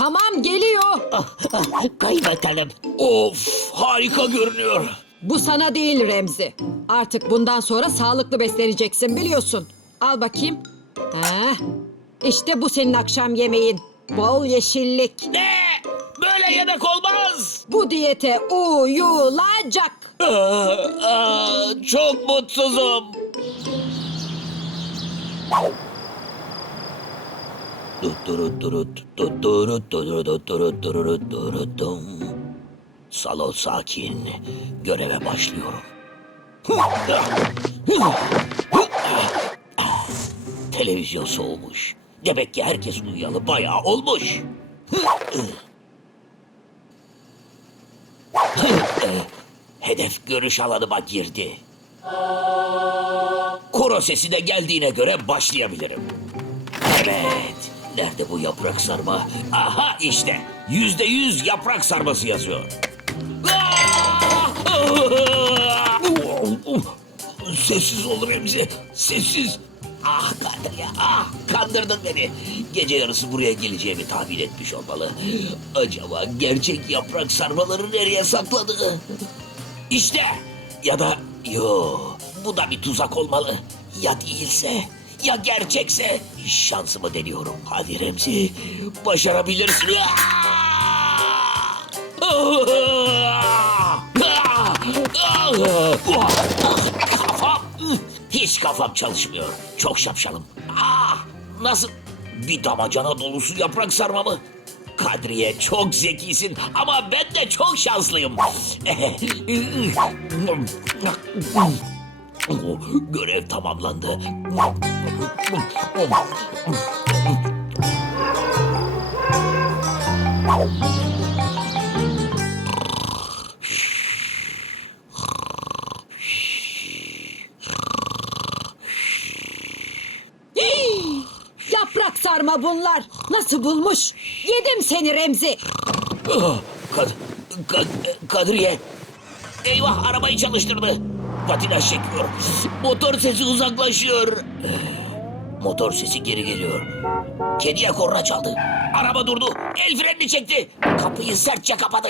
Tamam geliyor. Kaybedelim. Of harika görünüyor. Bu sana değil Remzi. Artık bundan sonra sağlıklı besleneceksin biliyorsun. Al bakayım. Ha. İşte bu senin akşam yemeğin. Bol yeşillik. Ne? Böyle yemek olmaz. Bu diyete uyulacak. Aa, aa, çok mutsuzum. Salon sakin. Göreve başlıyorum. Televizyon soğumuş. Demek ki herkes uyuyalı bayağı olmuş. Hedef görüş alanıma girdi. Koro sesi de geldiğine göre başlayabilirim. Evet. Nerede bu yaprak sarma? Aha işte. Yüzde yüz yaprak sarması yazıyor. Sessiz ol Remzi. Sessiz. Ah Kadriye ah kandırdın beni. Gece yarısı buraya geleceğimi tahmin etmiş olmalı. Acaba gerçek yaprak sarmaları nereye sakladı? İşte ya da yo bu da bir tuzak olmalı. Ya değilse ya gerçekse şansımı deniyorum. Hadi Remzi başarabilirsin. Kafam hiç kafam çalışmıyor. Çok şapşalım. Ah, nasıl bir damacana dolusu yaprak sarma mı? Kadriye çok zekisin ama ben de çok şanslıyım. Görev tamamlandı. Yaprak sarma bunlar. Nasıl bulmuş? Yedim seni Remzi. Ah, Kad Kad Kadriye. Eyvah arabayı çalıştırdı. Patinaj çekiyor. Motor sesi uzaklaşıyor. Motor sesi geri geliyor. Kediye korna çaldı. Araba durdu. El frenini çekti. Kapıyı sertçe kapadı.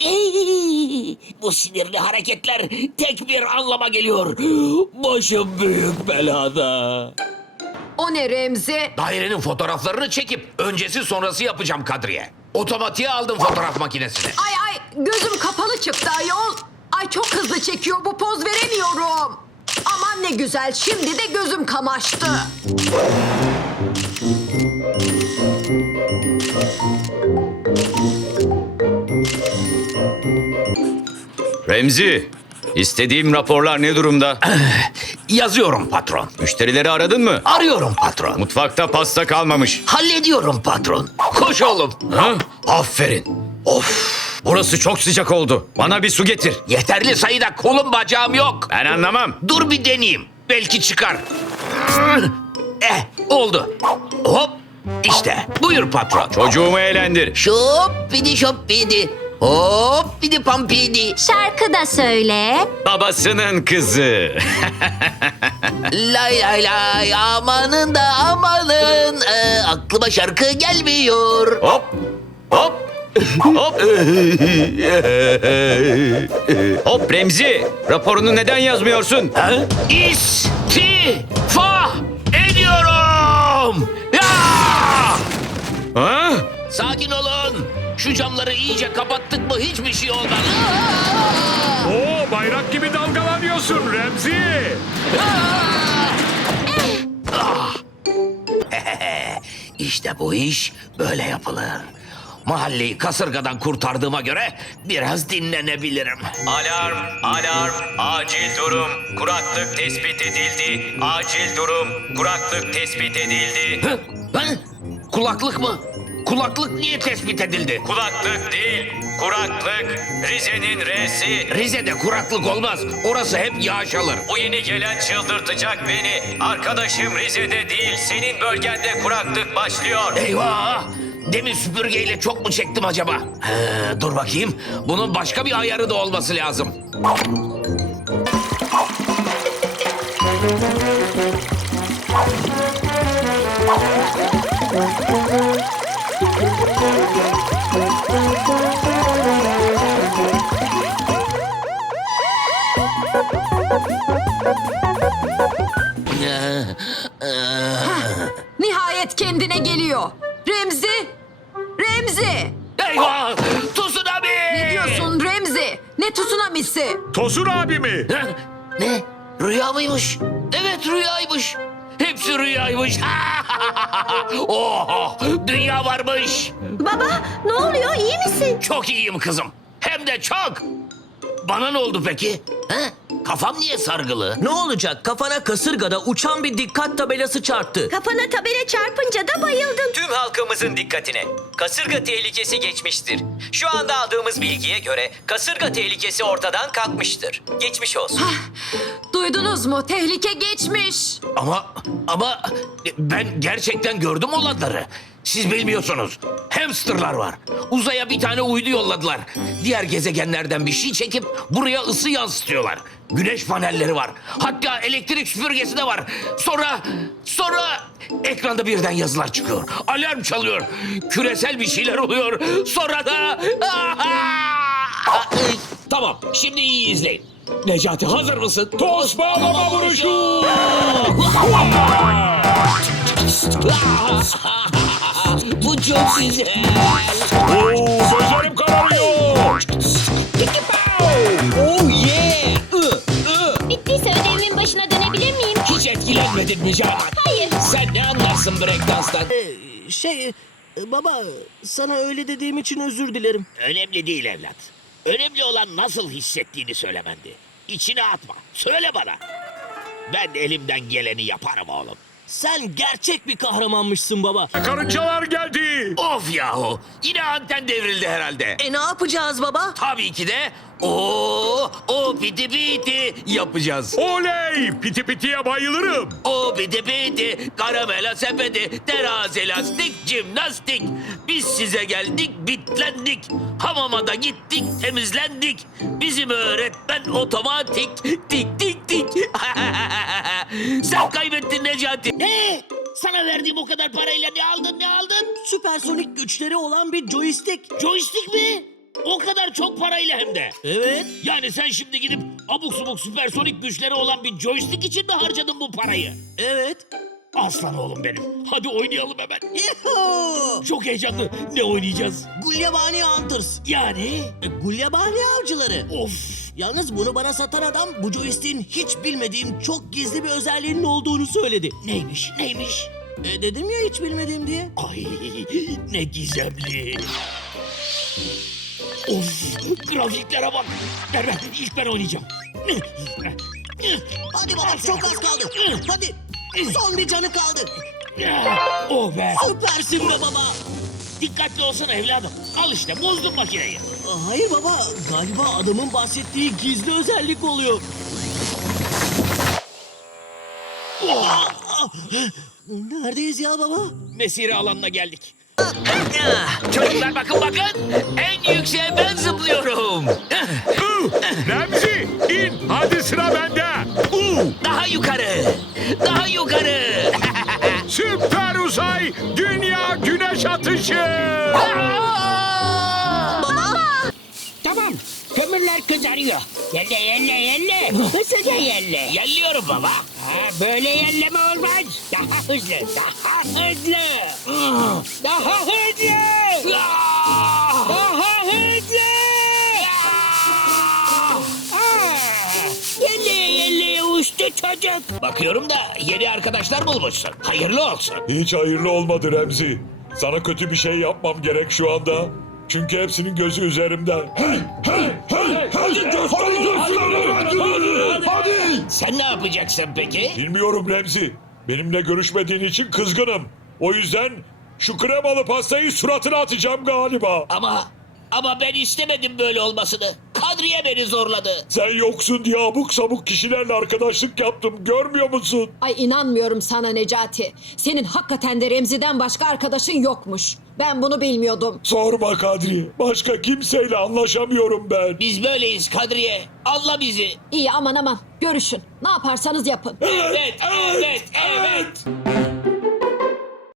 Ey, bu sinirli hareketler tek bir anlama geliyor. Başım büyük belada. O ne Remzi? Dairenin fotoğraflarını çekip öncesi sonrası yapacağım Kadriye. Otomatiğe aldım fotoğraf makinesini. Ay ay gözüm kapalı çıktı ayol. Ay çok hızlı çekiyor bu poz veremiyorum. Aman ne güzel şimdi de gözüm kamaştı. Remzi, istediğim raporlar ne durumda? Yazıyorum patron. Müşterileri aradın mı? Arıyorum patron. Mutfakta pasta kalmamış. Hallediyorum patron. Koş oğlum. Ha? Aferin. Of, burası çok sıcak oldu. Bana bir su getir. Yeterli sayıda kolum bacağım yok. Ben anlamam. Dur bir deneyeyim. Belki çıkar. Eh oldu. Hop işte buyur patron. Çocuğumu eğlendir. Şoppidi şoppidi. Hop bidi pampidi. Şarkı da söyle. Babasının kızı. Lay lay lay amanın da amanın. Ee, aklıma şarkı gelmiyor. hop, hop, hop. hop Remzi, raporunu neden yazmıyorsun? Ha? İstifa ediyorum. Ya! Ha? Sakin olun. Şu camları iyice kapattık mı hiçbir şey olmaz. Oo bayrak gibi dalgalanıyorsun Remzi. İşte bu iş böyle yapılır. Mahalleyi kasırgadan kurtardığıma göre biraz dinlenebilirim. Alarm, alarm, acil durum, kuraklık tespit edildi, acil durum, kuraklık tespit edildi. Hı? Hı? Kulaklık mı? Kulaklık niye tespit edildi? Kulaklık değil, kuraklık, Rize'nin R'si. Rize'de kuraklık olmaz. Orası hep yağış alır. Bu yeni gelen çıldırtacak beni. Arkadaşım Rize'de değil, senin bölgende kuraklık başlıyor. Eyvah! Demin süpürgeyle çok mu çektim acaba? He, dur bakayım. Bunun başka bir ayarı da olması lazım. Nihayet kendine geliyor. Remzi! Remzi! Eyvah! Tsunami! Ne diyorsun Remzi? Ne tsunamisi? Tosun abi mi? Ha? Ne? Rüya mıymış? Evet rüyaymış. Hepsi rüyaymış. oh, dünya varmış. Baba ne oluyor iyi misin? Çok iyiyim kızım. Hem de çok. Bana ne oldu peki? Ha? Kafam niye sargılı? Ne olacak? Kafana kasırgada uçan bir dikkat tabelası çarptı. Kafana tabela çarpınca da bayıldın. Tüm halkımızın dikkatine. Kasırga tehlikesi geçmiştir. Şu anda aldığımız bilgiye göre kasırga tehlikesi ortadan kalkmıştır. Geçmiş olsun. Duydunuz mu? Tehlike geçmiş. Ama ama ben gerçekten gördüm olanları. Siz bilmiyorsunuz. Hamsterlar var. Uzaya bir tane uydu yolladılar. Diğer gezegenlerden bir şey çekip buraya ısı yansıtıyorlar. Güneş panelleri var. Hatta elektrik süpürgesi de var. Sonra sonra ekranda birden yazılar çıkıyor. Alarm çalıyor. Küresel bir şeyler oluyor. Sonra da Tamam şimdi iyi izleyin. Necati hazır mısın? Toz bağlama vuruşu. Bu çok güzel. Oo, gözlerim kararıyor. Oh yeah. Ih, ih. Bittiyse ödevimin başına dönebilir miyim? Hiç etkilenmedin mi Canan? Hayır. Sen ne anlarsın breakdance'dan? Şey, baba sana öyle dediğim için özür dilerim. Önemli değil evlat. Önemli olan nasıl hissettiğini söylemendi. İçine atma. Söyle bana. Ben elimden geleni yaparım oğlum. Sen gerçek bir kahramanmışsın baba. Karıncalar geldi. of yahu. Yine anten devrildi herhalde. E ne yapacağız baba? Tabii ki de o o piti piti yapacağız. Oley! Piti pitiye bayılırım. O piti piti, karamela sepeti, terazi lastik, jimnastik. Biz size geldik, bitlendik. Hamama da gittik, temizlendik. Bizim öğretmen otomatik. Tik tik tik. Sen kaybettin Necati. Ne? Sana verdiğim o kadar parayla ne aldın ne aldın? Süpersonik güçleri olan bir joystick. Joystick mi? O kadar çok parayla hem de. Evet. Yani sen şimdi gidip abuk subuk süpersonik güçleri olan bir joystick için mi harcadın bu parayı? Evet. Aslan oğlum benim. Hadi oynayalım hemen. Yuhuu! Çok heyecanlı. Ne oynayacağız? Gulyabani Hunters. Yani? E, Gulyabani avcıları. Of. Yalnız bunu bana satan adam bu joystick'in hiç bilmediğim çok gizli bir özelliğinin olduğunu söyledi. Neymiş? Neymiş? E dedim ya hiç bilmediğim diye. Ay ne gizemli. Of grafiklere bak. Ver ver ilk ben oynayacağım. Hadi baba çok az kaldı. Hadi. Son bir canı kaldı. Oh be. Süpersin be baba. Dikkatli olsana evladım. Al işte bozdun makineyi. Hayır baba galiba adamın bahsettiği gizli özellik oluyor. Neredeyiz ya baba? Mesire alanına geldik. Çocuklar bakın bakın. En yükseğe ben zıplıyorum. Remzi in. Hadi sıra bende. Uh, Daha yukarı. Daha yukarı. süper uzay dünya güneş atışı. Tamam. Kömürler kızarıyor. Yelle yelle yelle. Hızlıca yelle. Yelliyorum baba. Ha, böyle yelleme olmaz. Daha hızlı. Daha hızlı. Daha hızlı. Daha hızlı. Aa, Yelleye yelleye uçtu çocuk. Bakıyorum da yeni arkadaşlar bulmuşsun. Hayırlı olsun. Hiç hayırlı olmadı Remzi. Sana kötü bir şey yapmam gerek şu anda. Çünkü hepsinin gözü üzerimde. Hey, hey, hey, hadi göster Hadi. Sen ne yapacaksın peki? Bilmiyorum Remzi. Benimle görüşmediğin için kızgınım. O yüzden şu kremalı pastayı suratına atacağım galiba. Ama ama ben istemedim böyle olmasını. Kadriye beni zorladı. Sen yoksun diye abuk sabuk kişilerle arkadaşlık yaptım. Görmüyor musun? Ay inanmıyorum sana Necati. Senin hakikaten de Remzi'den başka arkadaşın yokmuş. Ben bunu bilmiyordum. Sorma Kadri. Başka kimseyle anlaşamıyorum ben. Biz böyleyiz Kadriye. Anla bizi. İyi aman aman görüşün. Ne yaparsanız yapın. Evet, evet.